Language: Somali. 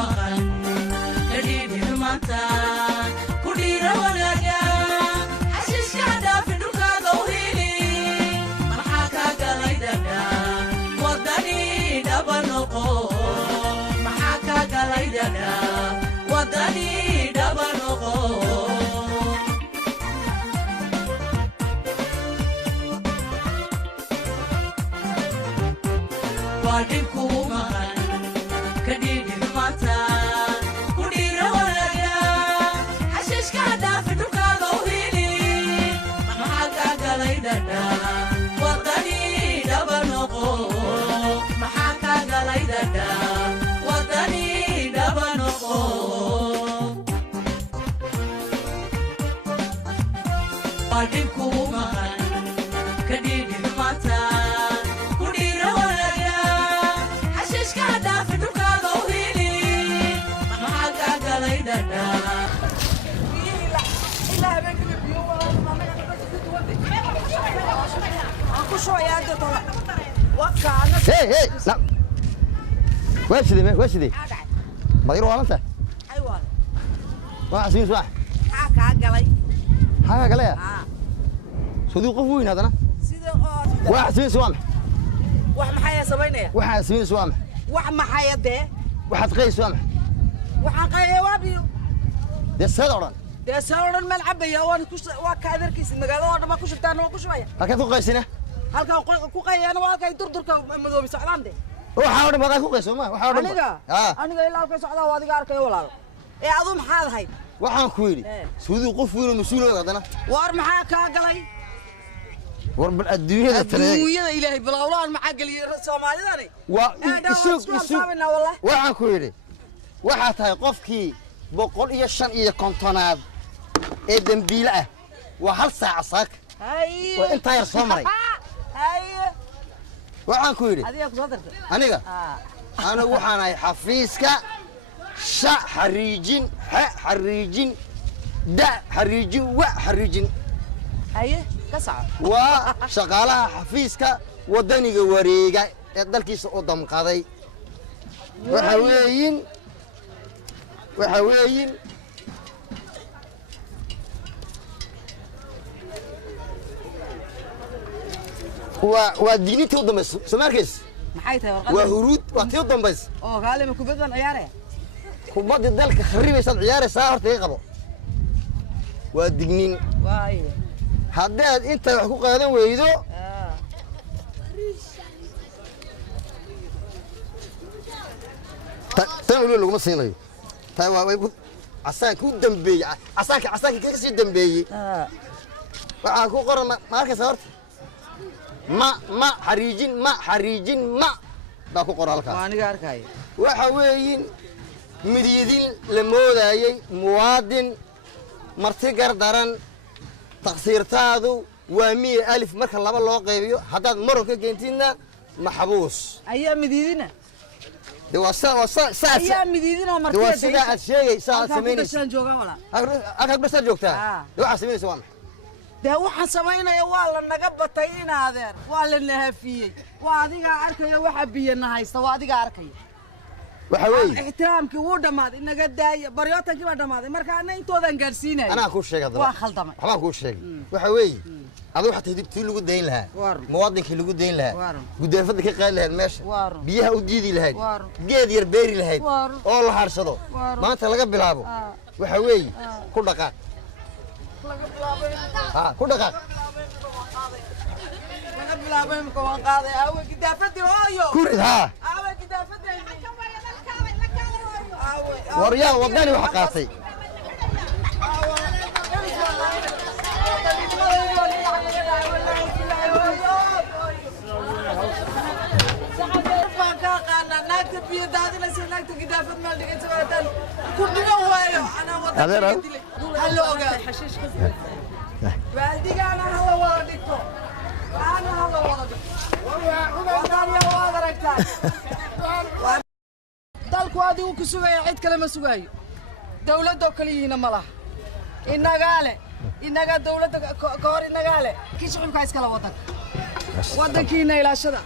maqan kadhiidhi xumaanta ku dhiira wanaaga xashiishka dhaafin dhulkaaga u hili maxaa kaa galay dhadha wadani dhaba noqo maxaa kaa galay dhadha wadani dhaba noqo Wadinku maqan kadhiidhi xumaanta ku dhiira wanaaga xashiishka dhaafin dhulkaaga u hili maxaa kaa galay dhadha wadani dhaba noqo maxaa kaa galay dhadha wadani dhaba noqo Wadinku maqan kadhiidhi xumaanta Hey, لا وش ذي؟ بدير والله أنت؟ أيوة. واحد سوين صباح. حاجة قليا. صديق قفوين هذا أنا. واحد سوين صوامح. واحد محيا سوينه. واحد سوين صوامح. واحد محيا ده. واحد قيس صوامح. واحد قيا وابيو. ده السدران. ده السدران الملعب يا وان كوش وكادر كيس المجال وانا ما كوش بتاعنا وكوش ويا. هكذا قيسنا. هلكا قيا أنا واقع يدور كمدوبي سعلان ده. هو حاول ما ذاك قيس ما وحاول. أنا قايل لك قيس على وادي قارك يا ولا. إيه أظن حال هاي. waxaan ku yiri suudu qof weyn oo masuul ah hadana war maxaa ka galay war bal adduunyada taleey adduunyada ilaahay balawlaan maxaa galiyay Soomaalidani waa isu waxaan ku yiri waxa tahay qofkii 105 ee dambiile ah waa hal saac saak waa inta yar soo maray waxaan ku yiri adiga ku soo dartay aniga waxaan ahay xafiiska حريجين حريجين دا حريجين وحريجين ايه كسع وشغالها حفيزكا ودنيغا وريغا دالكيس او دمقاداي وحاويين ودينيتي ودمس سماركيس maxay tahay warqad وهرود واتيو دمبس oo gaalima kubaddan ciyaaraya kubadda dalka kharibaysan ciyaaraysaa horta iga qabo waa dignin waay haddaad inta wax ku qaadan weydo tan wali laguma siinayo taa waa asaanka u dambeeyay asaanka kaga sii dambeeyay waxaa ku qoran ma arkaysa horta ma xariijin baa ku qoran halkaas waa aniga arkay waxa weeyin midiyadin la moodayay muwaadin marti gardaran taqsiirtaadu waa 100,000 marka laba loo qaybiyo haddaad maro ka geentidna maxbuus ayaa mididina de waa ayaa mididina marti waa sida aad sheegay saad sameynaysaa halkaan jooga wala halkaan bas joogtaa de waxa sameynaysaa waa de waxaan sameynaya waa la naga batay in adeer waa la nahafiyay waa adiga arkaya waxa biyana haysta waa adiga arkaya waxa weey ixtiraamkii wuu dhamaaday inaga daaya baryootankii baa dhamaaday marka ana intoodan gaarsiinay anaa ku sheegay waa khaldamay waxaan ku sheegay waxa weey adoo xataa hidibtii lagu dayn lahaa muwaadinkii lagu dayn lahaa gudaafada ka qaadi lahayd meesha biyaha u diidi lahayd geed yar beeri lahayd oo la haarsado maanta laga bilaabo waxa weey ku dhaqaaq ku dhaqaaq laga bilaabo imka waan qaaday awe gidaafadii hooyo kurid haa awe gidaafadii waryaa wadani wax qaatay dalku adigu ku sugaya cid kale ma sugayo dawladda kaliina malaha inaga dawladda ka hor inaga le kii shaqo ka iskala wadankiina ilaashada